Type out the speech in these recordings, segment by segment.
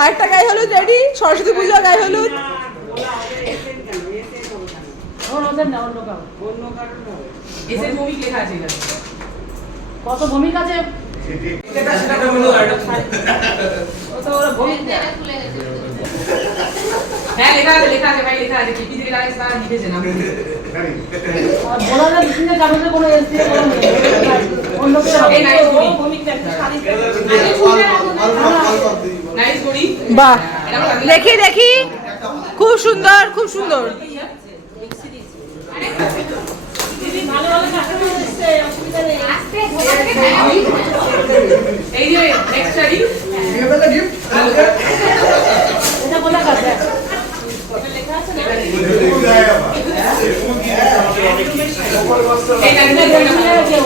আরেকটা গায়ে হলুদ রেডি। সরস্বতী পূজা গায়ে হলুদ। কত ভূমিকা আছে। হ্যাঁ লেখা আছে ভাই, লেখা আছে টিপি থেকে লাগে স্যার লিখেছে না। বলা না বিষ্ণু কাগজে কোনো এস দিয়ে কোনো অন্য কিছু এই নাইস করি। ভূমিকা একটা শাড়ি নাইস করি। বাহ, দেখি খুব সুন্দর, খুব সুন্দর। ভালো ভালো কাস্টমার এসেছে, অসুবিধা নেই। এই যে নেক্সট শাড়ি এটা বলা কাছে লেখা আছে না। এই নাইস কেউ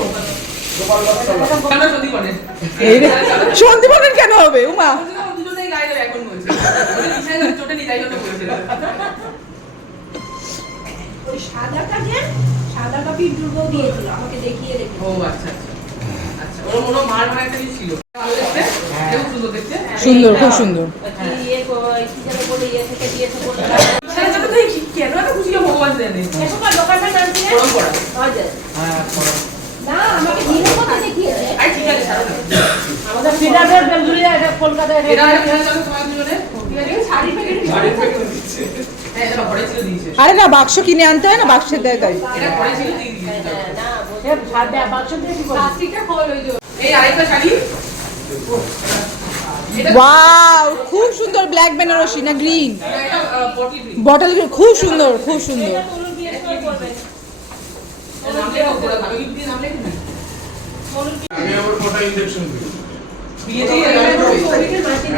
আমরা সত্যি বলেন এই রে, সন্দীপনের কেন হবে উমা? দুজনেই গায়ে দেবে এখন বলছে বিষয় চোটে নি তাই জন্য বলছে। ওই সাদাটা পিন্টুরকেও দিয়েছিল আমাকে দেখিয়ে রেখে। ও আচ্ছা আচ্ছা, ওর মনে মার মানে একটা জিনিস ছিল, ভালো দেখতে, খুব সুন্দর দেখতে। সুন্দর, খুব সুন্দর। ইয়ে কি যেন বলে ইয়ে থেকে দিয়েছে বলে। সেটা তো দেখি কেন এত খুশি ভগবান জানে। এসব দোকানটা নাম কি? পরম্পরা। হ্যাঁ না আমাকে দিনের কথা দেখিয়েছে। আর ঠিক আছে ছাড়ো না। আমাদের ফিডারের বেলগুড়িয়া এটা কলকাতায় এটা খেলা চলো তোমার দুজনে। ঠিক আছে শাড়ি প্যাকেট দিচ্ছে। হ্যাঁ এটা ঘরে ছিল দিয়েছে। আরে না, বাক্স কিনে আনতে হয় না, বাক্সে দেয় তাই। এটা ঘরে ছিল দিয়ে দিয়েছে। না সে ছাড়বে বাক্স দিয়ে কি করবে? প্লাস্টিকটা খোল ওই যে। এই আরেকটা শাড়ি। এটা ওয়াও, খুব সুন্দর। ব্ল্যাক বেনারসি না গ্রিন? এটা বটল গ্রিন। বটল গ্রিন, খুব সুন্দর, খুব সুন্দর। তনুর বিয়ে সময় করবে। নাম লেখা ওরা ভাবে কি নাম লেখা না। আমি আবার কটা ইনজেকশন দিই। বিয়ে দিয়ে ওদিকে মাটি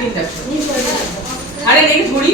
দিয়েছে। আরে নেক্সট ঘড়ি